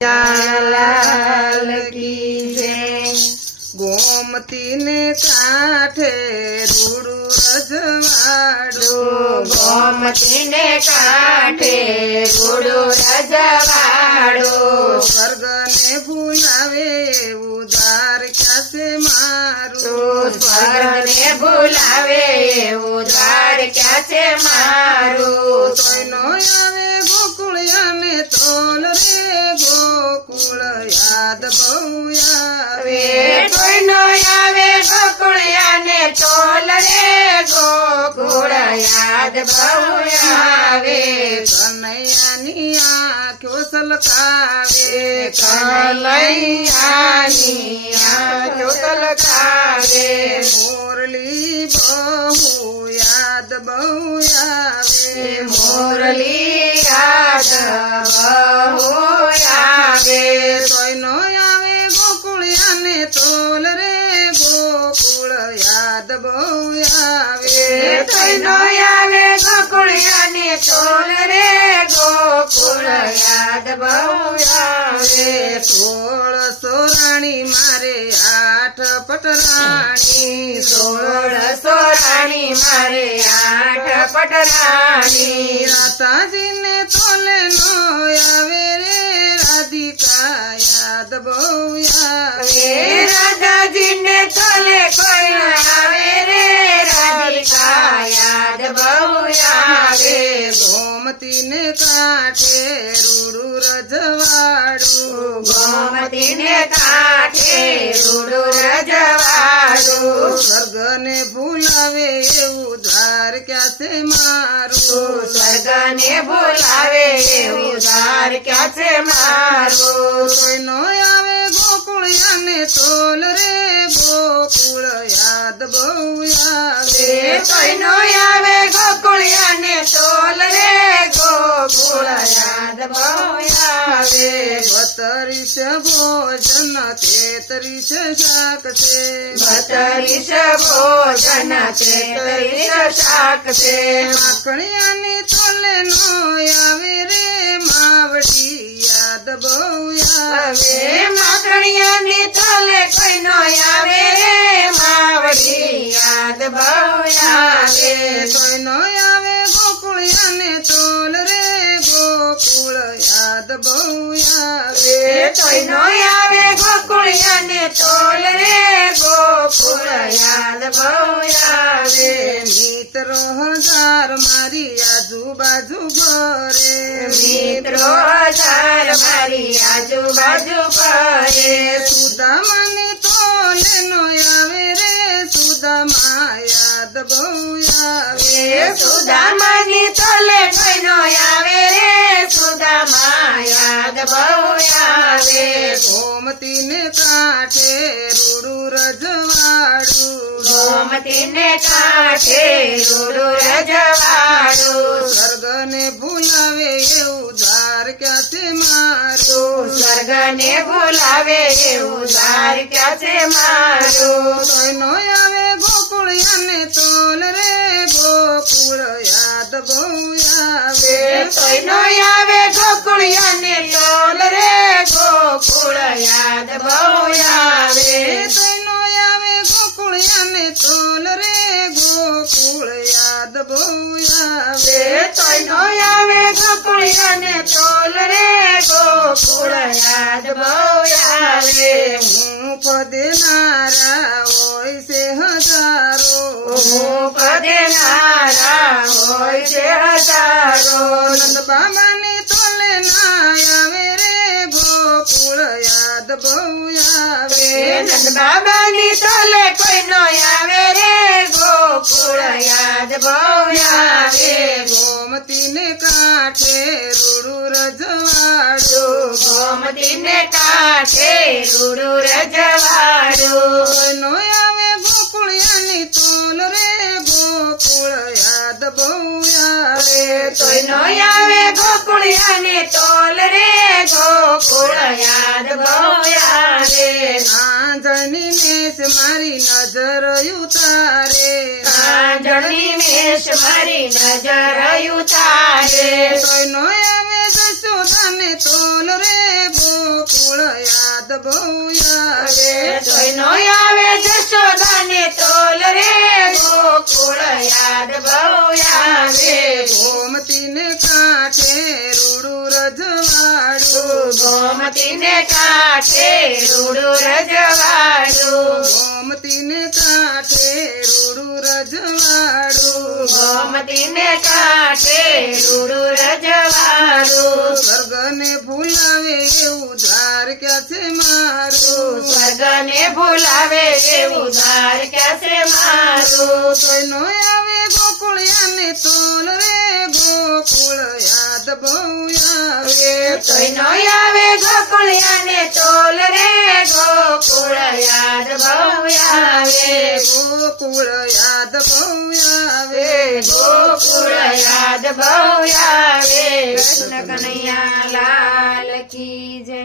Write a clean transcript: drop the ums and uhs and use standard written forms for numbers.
लाल की जय। गोमती ने कांठे रूडू रजवाड़ो, गोमती ने कांठे रूडू रजवाड़ो। स्वर्ग ने भूलावे उदार क्या से मारू, स्वर्ग ने भूलावे उदार क्या से मारू। तोय नो आवे गोकुळिया ने तोल रे गोकुळ याद बहु आवे। तोय नो आवे गोकुळिया ने तोल रे गोकुळ याद बहु आवे। कन्हैयानी आंखों सलकावे, कन्हैयानी आंखों सलकावे। मुरली बहु याद बहु आवे, मुरली याद बहु आवे। तोय नो आवे गोकुळिया ने तोल रे गोकुळ याद बहु आवे। तोय नो आवे गोकुळिया ने तोल रे गोकुळ याद बहु आवे। 1600 राणी मारे 8 पटराणी, 1600 राणी मारे 8 पटराणी। राताजी ने तोले नो आवे रे राधिका याद बहु आवे। राधाजी ने तोले कोई आवे रे राधिका याद बहु आवे। गोमती ने कांठे रूडू रजवाड़ू, गोमती ने कांठे रूडू रजवाड़ू। स्वर्ग ने भूलावे उधार क्या से मारू, स्वर्ग ने भूलावे उधार क्या से मारू। तोय नो आवे गोकुळिया ने तोल रे गोकुळ याद बहु आवे। तोय नो आवे गोकुळिया ने तोल रे गोकुळ याद बहु आवे। 32 भोजन 33 शाक से, 32 भोजन 33 शाक से। माखणियानी तोले नो आवे रे मावडी याद बहु आवे। माखणिया ने तोले कोई नो आवे रे मावड़ी याद बहु आवे। तोय नो आवे गोकुळिया ने तोल रे गोकुळ याद बहु आवे। तोय नो आवे गोकुळिया ने तोल रे गोकुळ याद बहु आवे। मित्र हजार मारी आजूबाजू घरे, મિત્રો હજાર મારી આજુબાજુ ફરે। સુદામાને તોલે નો આવે રે સુદામા યાદ बहु आवे। સુદામાની તોલે કોઈ નો આવે રે સુદામા યાદ બહુ આવે। गोमती ने कांठे रूडू रजवाड़ू, ગોમતી ને કાંઠે રૂડુ રજવાડું। स्वर्ग ने भूलावे उधार क्या से मारू, સ્વર્ગ ને ભૂલાવે ઉધાર ક્યાં છે મારું। तोय नो आवे गोकुळिया ने तोल रे गोकुळ याद बहु आवे। તોય નો આવે ગોકુળિયા ને તોલ રે ગોકુળ યાદ બહુ આવે। तोय नो आवे गोकुळिया ने तोल रे गोकुळ याद बहु आवे। તોય નો આવે ગોકુળિયા ને તોલ રે ગોકુળ યાદ બહુ આવે। હું પદેનારા હોય છે હજારો, હું પદેનારા હોય છે હજારો। નંદ બાબાને તોલે ના આવે રે ગોકુળ યાદ बहु आवे। નંદ બાબાની તોલે કોઈ નો આવે રે ગોકુળ યાદ બહુ આવે। गोमती ने कांठे रूडू रजवाड़ू, ગોમતી ને કાંઠે રૂડુ રજવાડું। तोय नो आवे गोकुळिया ने तोल रे गोकुळ याद बहु आवे। તોય નો આવે ગોકુળિયા ને તોલ રે ગોકુળ યાદ બહુ આવે। आंजनी मेष मारी नजर उतारे, આંજણી મેષ મારી નજર ઉતારે। તોય નો આવે જશોદાને તોલ રે ગો યાદ બહુ આવે તોયનો આવે જશોદાને તોલ રે ગોકુળ યાદ બહુ આવે ગોમતીને કાંઠે રૂડું રજવાડું ગોમતીને કાંઠે રૂડું રજવાડું ગોમતીને કાંઠે રૂડું રજવાડું ગોમતીને કાંઠે રૂડું રજવાડું સ્વર્ગને ભૂલાવે એવું દ્વાર ક્યાં છે મારું સ્વર્ગને ભૂલાવે એવું દ્વાર ક્યાં છે મારું તોયનો આવે ગોકુળિયાને તોલ રે ગોકુળ યાદ બહુ આવે તોયનો આવે ગોકુળિયાને તોલ રે ગોકુળ યાદ બહુ આવે ગોકુળ યાદ બહુ આવે ગોકુળ યાદ બહુ આવે કૃષ્ણ કનૈયા લાલ કી જય